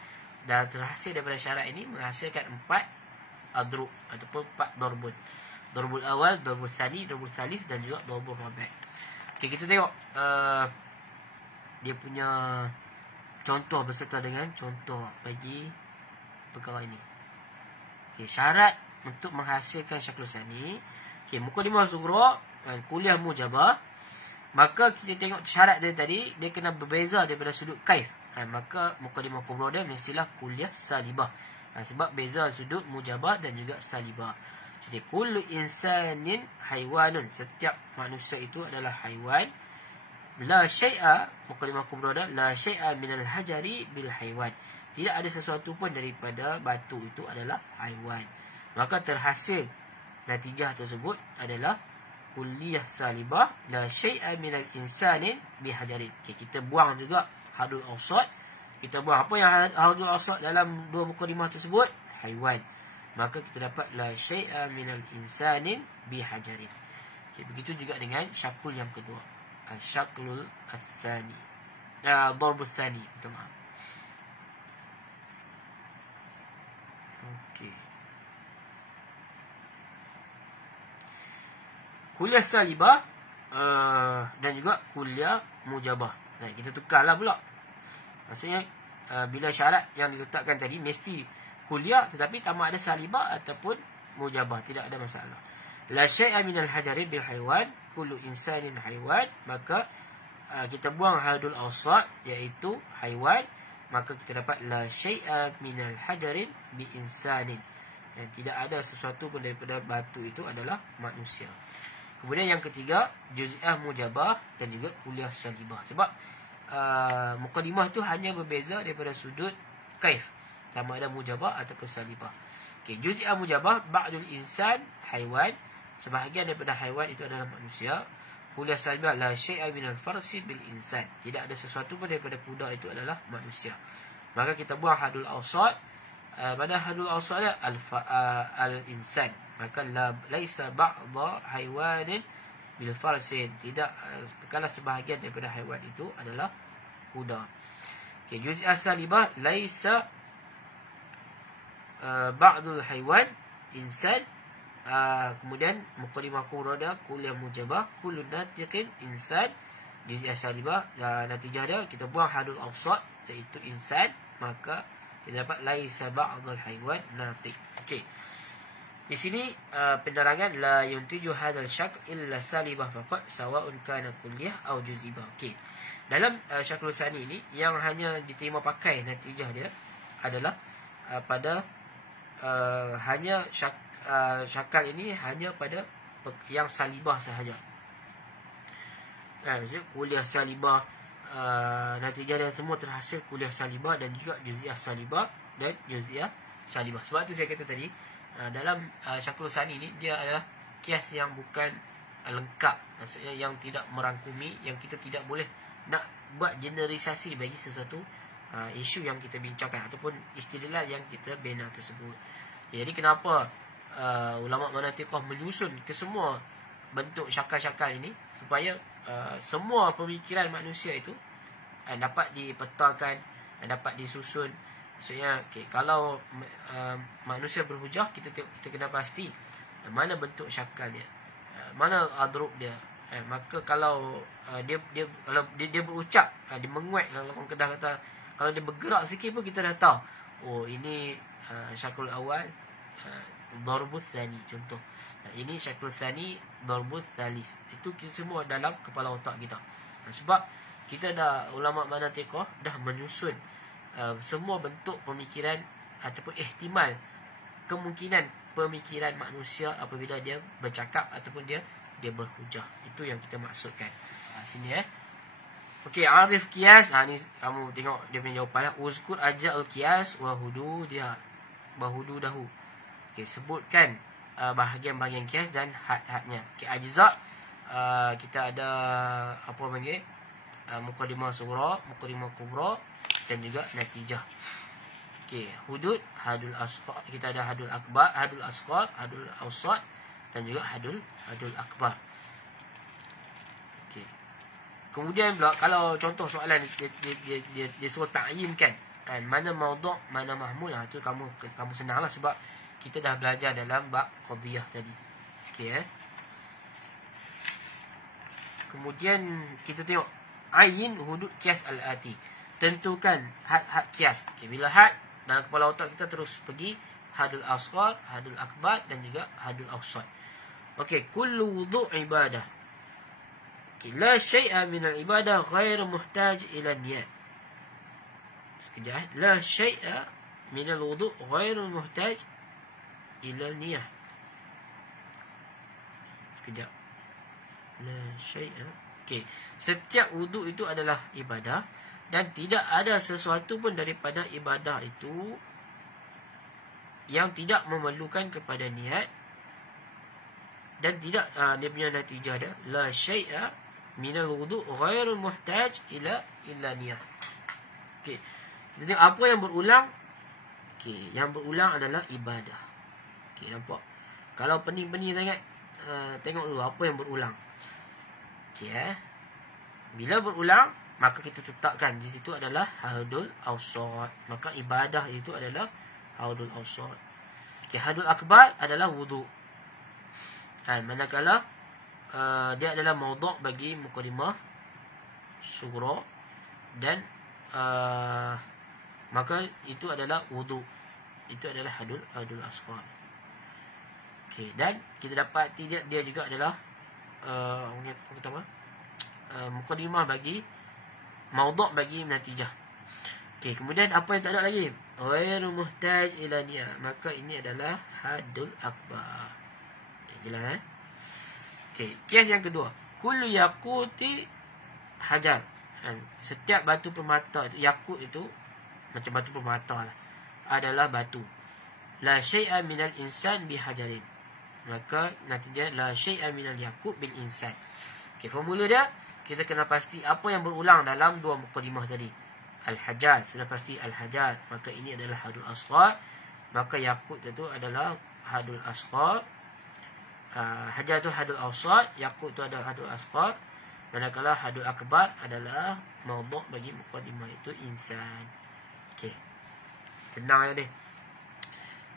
dah terhasil daripada syarat ini menghasilkan 4 adrub ataupun 4 darbul. Darbul awal, darbul tsani, darbul tsalits dan juga darbul rabi'. Okey, kita tengok dia punya contoh beserta dengan contoh bagi perkara ini. Okey, syarat untuk menghasilkan syaklul tsani. Okey, muqaddimah sughra, kuliah mujabah. Maka kita tengok syarat dia tadi, dia kena berbeza daripada sudut kaif. Maka muqaddimah kubra dia mestilah kuliah salibah. Sebab beza sudut mujabah dan juga salibah. Jadi kullu insanin haiwanun, setiap manusia itu adalah haiwan. La syai'a, muqaddimah kubra dia, la syai'a minal hajari bil haiwan. Tidak ada sesuatu pun daripada batu itu adalah haiwan. Maka terhasil natijah tersebut adalah kuliah salibah, la syai'a minal insanin bihajarin. Okay, kita buang juga hadul awsat. Kita buang apa yang hadul awsat dalam dua muqaddimah tersebut? Haiwan. Maka kita dapat la syai'a minal insanin bihajarin. Okey, begitu juga dengan syakul yang kedua. Syaklul as-sani. Darbus sani, minta maaf. Okey. Kuliah salibah dan juga kuliah mujabah. Nah, kita tukarlah pula. Maksudnya bila syarat yang diletakkan tadi mesti kuliah tetapi tamak ada salibah ataupun mujabah, tidak ada masalah. La syai'a minal hajari bil haiwan, kullu insanin haiwan, maka kita buang hadul awsat iaitu haiwan, maka kita dapat la syai'a minal hajarin bi insanin. Dan tidak ada sesuatu pun daripada batu itu adalah manusia. Kemudian yang ketiga, juz'iyah mujabah dan juga kuliah salibah. Sebab mukadimah tu hanya berbeza daripada sudut kaif, sama ada mujabah ataupun salibah. Okey, juz'iyah mujabah ba'dul insan haiwan, sebahagian daripada haiwan itu adalah manusia. Kuliah salibah la syai'a minal farsi bil insan, tidak ada sesuatu pun daripada kuda itu adalah manusia. Maka kita buang hadul awsat. Pada hadul awsat al-insan, maka laisa ba'dha haiwanin bil farsin, tidak kalau sebahagian daripada haiwan itu adalah kuda. Okey, juz'iyah salibah laisa ba'dul haiwan insan. Kemudian muqaddimah kubra dia kuliah mujabah kullu natiqin insan. Juz'iyah salibah natijah dia kita buang hadul awsat iaitu insan, maka kita dapat laisa ba'dul haiwan natiq. Okey. Di sini penerangan la yuntiju hadzal syak illa salibah faqat sawa'un kana kulliyah aw juz'ibah. Okey. Dalam syaklul sani ini yang hanya diterima pakai natijah dia adalah pada hanya syakal ini hanya pada yang salibah sahaja. Maksudnya kuliah salibah, natijah dia semua terhasil kuliah salibah dan juga juz'iyah salibah dan juz'iyah salibah. Sebab tu saya kata tadi dalam syaklul sani ini dia adalah kias yang bukan lengkap, maksudnya yang tidak merangkumi, yang kita tidak boleh nak buat generalisasi bagi sesuatu isu yang kita bincangkan ataupun istidlal yang kita bina tersebut. Jadi kenapa ulama manatiqah menyusun ke semua bentuk syakal-syakal ini supaya semua pemikiran manusia itu dapat dipetakan, dapat disusun. Maksudnya kalau manusia berhujah, kita kena pasti mana bentuk syakal dia, mana adrub dia. Maka kalau dia berucap, dia menguat, kalau orang Kedah kata, kalau dia bergerak sikit pun kita dah tahu, oh ini syakul awal darbus tsani, contoh. Ini syakul tsani darbus tsalis. Itu semua dalam kepala otak kita. Sebab kita dah, ulama manatiqah dah menyusun semua bentuk pemikiran ataupun ihtimal kemungkinan pemikiran manusia apabila dia bercakap ataupun dia berhujah. Itu yang kita maksudkan. Sini Okey, arif qiyas. Ni kamu tengok dia punya jawapan. Uzkur aja'ul qiyas wa hududiha, bahududahu. Okey, sebutkan bahagian-bahagian qiyas dan had-hadnya. Okey, ajza kita ada apa panggil? Muqaddimah sughra, muqaddimah kubra dan juga natijah. Okey, hudud, hadul asghar, kita ada hadul akbar, hadul asghar, hadul awsat dan juga hadul akbar. Okey. Kemudian pula kalau contoh soalan dia suruh ta'yinkan mana maudhu', mana mahmul, tu kamu senanglah sebab kita dah belajar dalam bab qadhiyah tadi. Okey Kemudian kita tengok ayin hudud qiyas al-ati. Tentukan had-had qiyas. Okey, bila had dalam kepala otak kita terus pergi hadul asghar, hadul akbar dan juga hadul awsat. Okey, kullu wudu' ibadah. Okey, la syai'a min al-ibadah ghair muhtaj ila niyat. Sekejap. La syai'a min al-wudu' ghair muhtaj ila niyah. Sekejap. La syai'a. Okey, setiap wudu' itu adalah ibadah dan tidak ada sesuatu pun daripada ibadah itu yang tidak memerlukan kepada niat. Dan tidak dia punya natijah dia la syai'a minal wudu' ghairul muhtaj ila niyah. Okey. Jadi apa yang berulang? Okey, yang berulang adalah ibadah. Okey, nampak? Kalau pening-pening sangat tengok dulu apa yang berulang. Okey, bila berulang, maka kita tetapkan di situ adalah hadul awsat. Maka ibadah itu adalah hadul awsat. Okey, hadul akbar adalah wudu. Manakala dia adalah maudhu' bagi mukadimah sughra, dan maka itu adalah wudu. Itu adalah hadul asghar. Okey, dan kita dapati dia juga adalah pertama mukadimah bagi maudhu' bagi natijah. Okey, kemudian apa yang tak ada lagi? Ghairu muhtaj ila niyah. Maka ini adalah hadul akbar. Okey, jelas Okey, kes yang kedua. Kullu yaquti hajar. Setiap batu permata itu, yakut itu macam batu permata lah, adalah batu. La syai'a minal insan bihajarin. Maka natijah la syai'a minal yakut bil insan. Okey, formula dia kita kena pasti apa yang berulang dalam dua mukadimah tadi. Al-hajar, sudah pasti al-hajar. Maka ini adalah hadul asghar. Maka yakut itu adalah hadul asghar. Hajar itu hadul awsat, yakut itu adalah hadul asghar. Manakala hadul akbar adalah maudhu' bagi mukadimah itu insan. Okey, senang ya ni.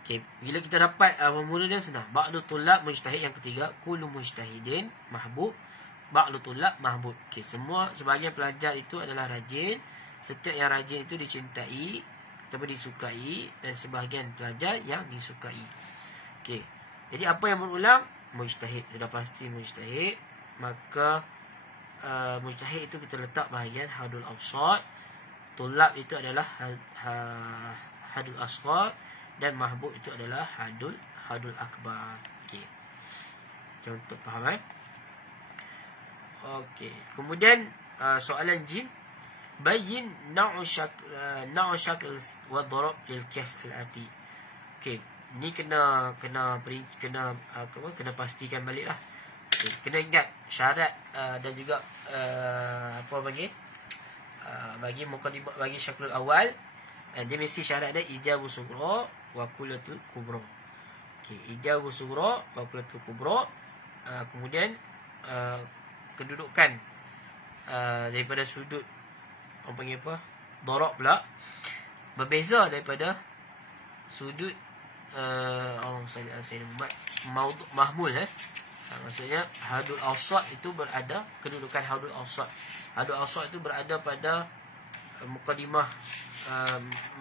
Okey, bila kita dapat formula dia senang. Ba'du tulab mujtahid, yang ketiga kullu mujtahidin mahbub, ba'du tulab mahbub. Okey, semua sebahagian pelajar itu adalah rajin. Setiap yang rajin itu dicintai atau disukai, dan sebahagian pelajar yang disukai. Okey, jadi apa yang berulang? Mujtahid, sudah pasti mujtahid. Maka mujtahid itu kita letak bahagian hadul awsat. Tulab itu adalah hadul asghar, dan mahbub itu adalah hadul akbar. Okey, contoh faham Okey, kemudian soalan jim, bayyin na'u syakl wa darab lil qiyas al-ati. Okey, ni kena pastikan baliklah. Okay, kena ingat syarat dan juga bagi mukadimah, bagi syaklul awal, dia mesti syarat dia ijabu sughra wa kullatul kubra. Okey, ijabu sughra wa kullatul kubra. Kemudian kedudukan daripada sudut darab pula berbeza daripada sudut mahmul. Maksudnya hadul awsat itu berada, kedudukan hadul awsat. Hadul awsat itu berada pada mukadimah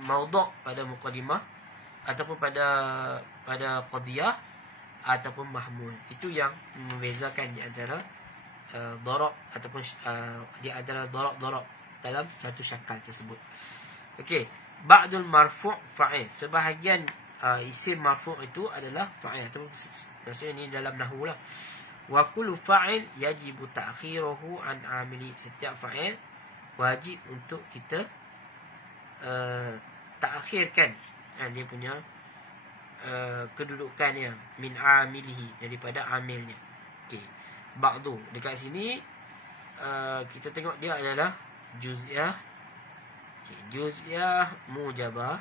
maudhu', pada mukadimah ataupun pada qadiyah ataupun mahmul. Itu yang membezakan di antara darab ataupun di antara darab dalam satu syakal tersebut. Okey, ba'dul marfu' fa'il. Sebahagian isim marfu' itu adalah fa'il, ataupun maksudnya ini dalam nahwu lah. Wa kullu fa'il yajibu ta'khiruhu an 'amili. Setiap fa'il wajib untuk kita ta'khirkan dia punya kedudukannya min 'amilihi, daripada amilnya. Okey, ba'du dekat sini kita tengok dia adalah juz'iyah. Okey, juz'iyah mujabah.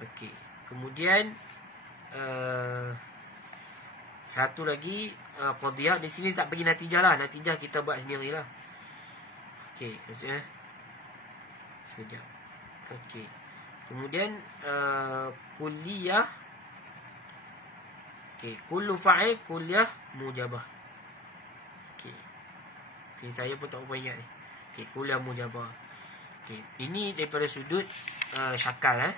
Okey, kemudian satu lagi qadiyah. Di sini tak bagi natijah lah, natijah kita buat sendirilah. Okey, maksudnya sekejap. Okey, kemudian kulliyah. Okey, kullu fa'il kulliyah mujabah. Okey, ini saya pun tak apa ingat ni. Okey, kulliyah mujabah. Okey, ini daripada sudut syakal.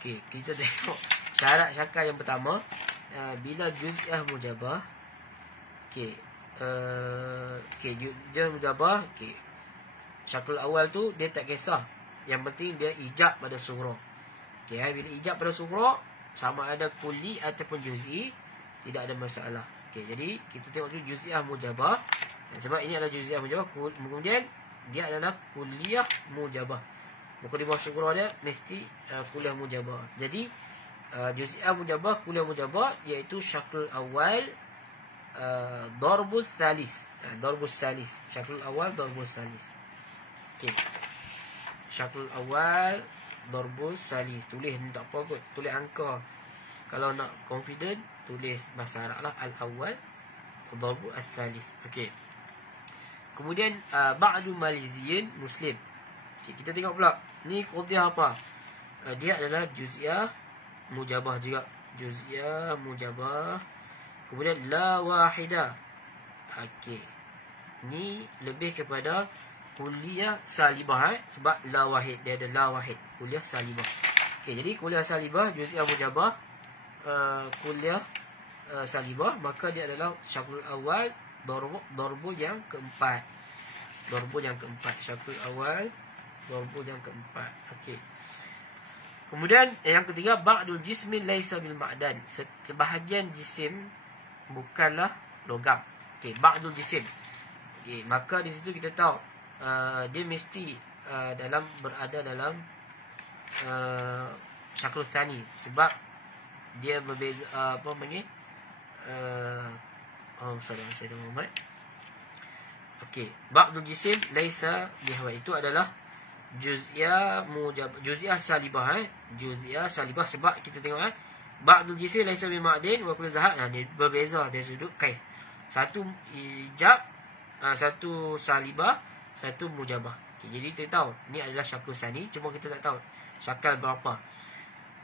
Okey, kita tengok syarat syakal yang pertama. Bila juz'iyah mujabah. Okey, juz'iyah mujabah. Okey, syakal awal tu dia tak kisah, yang penting dia ijab pada sughra. Okey, bila ijab pada sughra, sama ada kulli ataupun juz'i, tidak ada masalah. Okey, jadi kita tengok tu juz'iyah mujabah. Sebab ini adalah juz'iyah mujabah, kemudian dia adalah kulliyah mujabah. Mukadimah sughra dia mesti kulliyah mujabah. Jadi juz'iyah mujabah, kulliyah mujabah, iaitu syaklul awal darbus salis. Darbus salis, syaklul awal darbus salis. Okey, syaklul awal darbus salis. Tulis ni tak apa kot, tulis angka. Kalau nak confident, tulis bahasa Arab lah, al-awwal darbu al-thalis. Okey. Kemudian ba'du maliziyin muslim. Okay, kita tengok pula ni qadiyah apa. Dia adalah juz'iyah mujabah juga. Juz'iyah mujabah. Kemudian la wahidah. Okey. Ni lebih kepada kuliah salibah sebab la wahid, dia ada la wahid, kuliah salibah. Okey, jadi kuliah salibah juz'iyah mujabah, kuliah salibah, maka dia adalah syaklul awal darbu yang keempat. Darbu yang keempat, syaklul awal darbu yang keempat. Okey. Kemudian yang ketiga, ba'dul jismin laisa bil ma'dan. Sebahagian jisim bukanlah logam. Okey, ba'dul jisim. Okey, maka di situ kita tahu dia mesti berada dalam syaklul tsani sebab dia berbeza apa panggil saya Muhammad. Okey, ba'dul jisim laisa bihwa, itu adalah juz'iyah mujab, juz'iyah salibah juz'iyah salibah sebab kita tengok ba'dul jisim laisa bil ma'din wa kullu zahad, dia berbeza dari sudut kaif. Satu ijab, satu salibah, satu mujabah. Okay, jadi kita tahu ni adalah syaklul tsani, cuma kita tak tahu syakal berapa.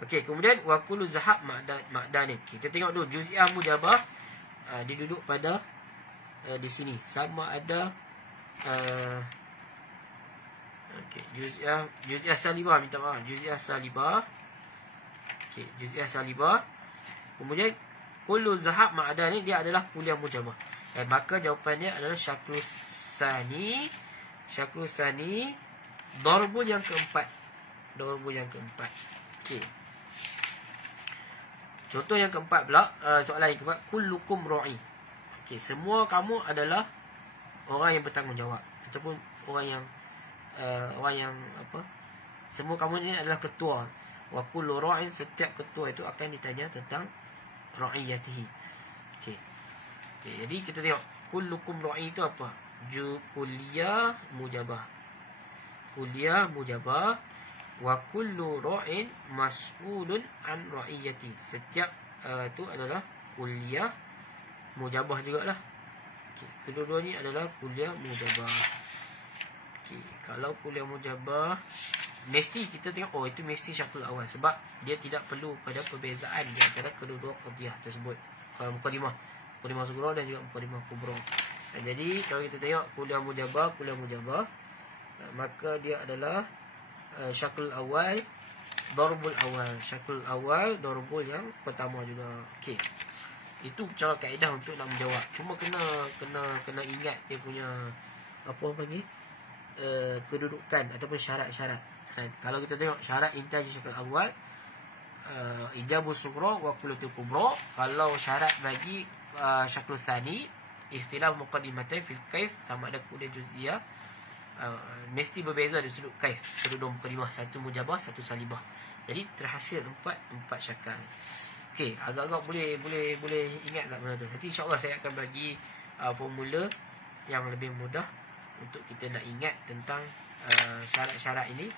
Okey, kemudian wa kullu zahab ma'dan. Kita tengok dulu juz'iyah mujabah, dia duduk pada di sini sama ada okey, juz'iyah salibah, minta maaf, juz'iyah salibah. Okey, juz'iyah salibah. Kemudian kullu zahab ma'dan ni dia adalah kuliah mujabah. Maka jawapannya adalah syaklul tsani. Syaklul tsani darbul yang keempat. Darbul yang keempat. Okey. Contoh yang keempat pula, soalan yang keempat, kullukum ra'i. Okey, semua kamu adalah orang yang bertanggungjawab ataupun orang yang apa? Semua kamu ini adalah ketua. Wa kullu ra'in, setiap ketua itu akan ditanya tentang ra'iyatihi. Okey. Okey, jadi kita tengok kullukum ra'i itu apa? Kuliah mujabah. Kuliah mujabah. Wa kullu ra'in mas'ulun an ra'iyati. Setiap itu adalah kuliah mujabah jugalah. Okey, kedua-dua ni adalah kuliah mujabah. Okey, kalau kuliah mujabah mesti kita tengok itu mesti syaklul awal sebab dia tidak perlu pada perbezaan di antara kedua-dua qadiyah tersebut. Mukadimah sughra dan juga mukadimah kubra. Jadi kalau kita tengok kuliah mujabah, maka dia adalah syaklul awal darbul awal. Syaklul awal darbul yang pertama juga. Okey. Itu cara kaedah untuk nak menjawab. Cuma kena ingat dia punya apa panggil kedudukan ataupun syarat-syarat. Kalau kita tengok syarat intaj syaklul awal, ijabus sughra wa kullatul kubra. Kalau syarat bagi syaklul tsani, ikhtilaf muqaddimatain fil kaif, sama ada kuliah juz'iyah, mesti berbeza dari sudut kaif, kedua mukadimah, satu mujabah, satu salibah. Jadi terhasil empat syakal. Okey, agak-agak boleh ingat tak benda tu. Nanti insya-Allah saya akan bagi formula yang lebih mudah untuk kita nak ingat tentang syarat-syarat ini.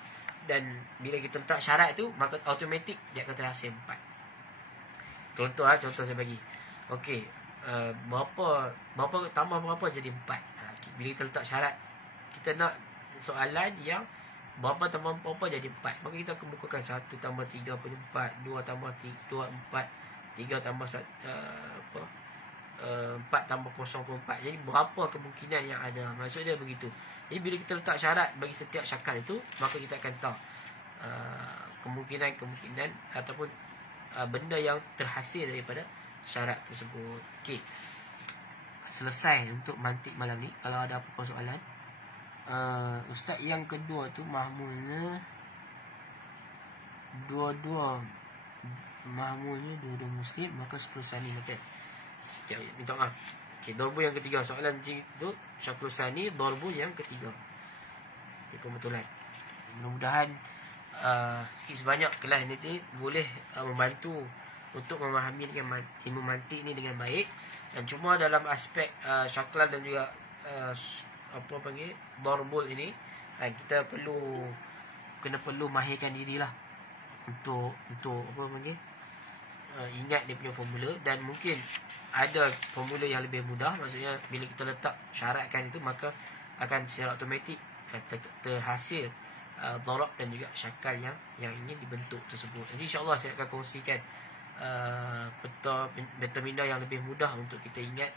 Dan bila kita letak syarat tu, maka automatik dia akan terhasil 4. Contoh saya bagi. Okey, berapa tambah berapa jadi 4. Bila kita letak syarat, kita nak soalan yang berapa tambah berapa jadi 4. Maka kita akan bukakan 1 tambah 3 pada 4, 2 tambah 2 4, 3 tambah 4 tambah 0 pun 4. Jadi berapa kemungkinan yang ada. Maksud dia begitu. Jadi bila kita letak syarat bagi setiap syakal itu, maka kita akan tahu kemungkinan ataupun benda yang terhasil daripada syarat tersebut. Okey. Selesai untuk mantik malam ni. Kalau ada apa-apa soalan, ustaz yang kedua tu mahmulnya dua-dua muslim, maka 10 tsani makan. Setiap minta maaf. Okey, darbu yang ketiga, soalan tu syaklul tsani darbu yang ketiga. Okey, kebetulan. Mudah-mudahan sikit sebanyak kelas ni boleh membantu untuk memahami dengan ilmu mantik ni dengan baik. Dan cuma dalam aspek syaklan dan juga apa panggil darbul ini, kita perlu mahirkan dirilah untuk apa panggil ingat dia punya formula, dan mungkin ada formula yang lebih mudah. Maksudnya bila kita letak syaratkan itu, maka akan secara automatik terhasil darab dan juga syakal yang ingin dibentuk tersebut. Jadi insyaAllah saya akan kongsikan peta minda yang lebih mudah untuk kita ingat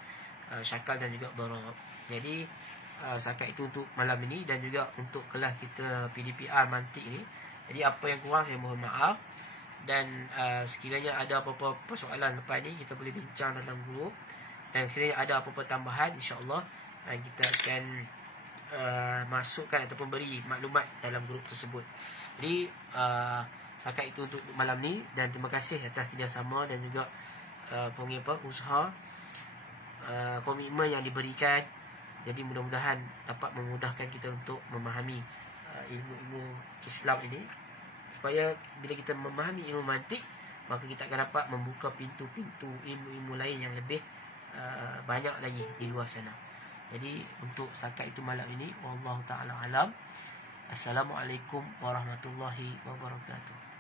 syakal dan juga darab. Jadi setakat itu untuk malam ini dan juga untuk kelas kita PDPR mantik ni. Jadi apa yang kurang saya mohon maaf, dan sekiranya ada apa-apa persoalan lepas ni kita boleh bincang dalam grup, dan sekiranya ada apa-apa tambahan insya-Allah kita akan masukkan ataupun beri maklumat dalam grup tersebut. Jadi setakat itu untuk malam ni, dan terima kasih atas kerjasama dan juga usaha komitmen yang diberikan. Jadi mudah-mudahan dapat memudahkan kita untuk memahami ilmu-ilmu Islam ini, supaya bila kita memahami ilmu mantik, maka kita akan dapat membuka pintu-pintu ilmu-ilmu lain yang lebih banyak lagi di luar sana. Jadi untuk setakat itu malam ini, wallahu ta'ala alam. Assalamualaikum warahmatullahi wabarakatuh.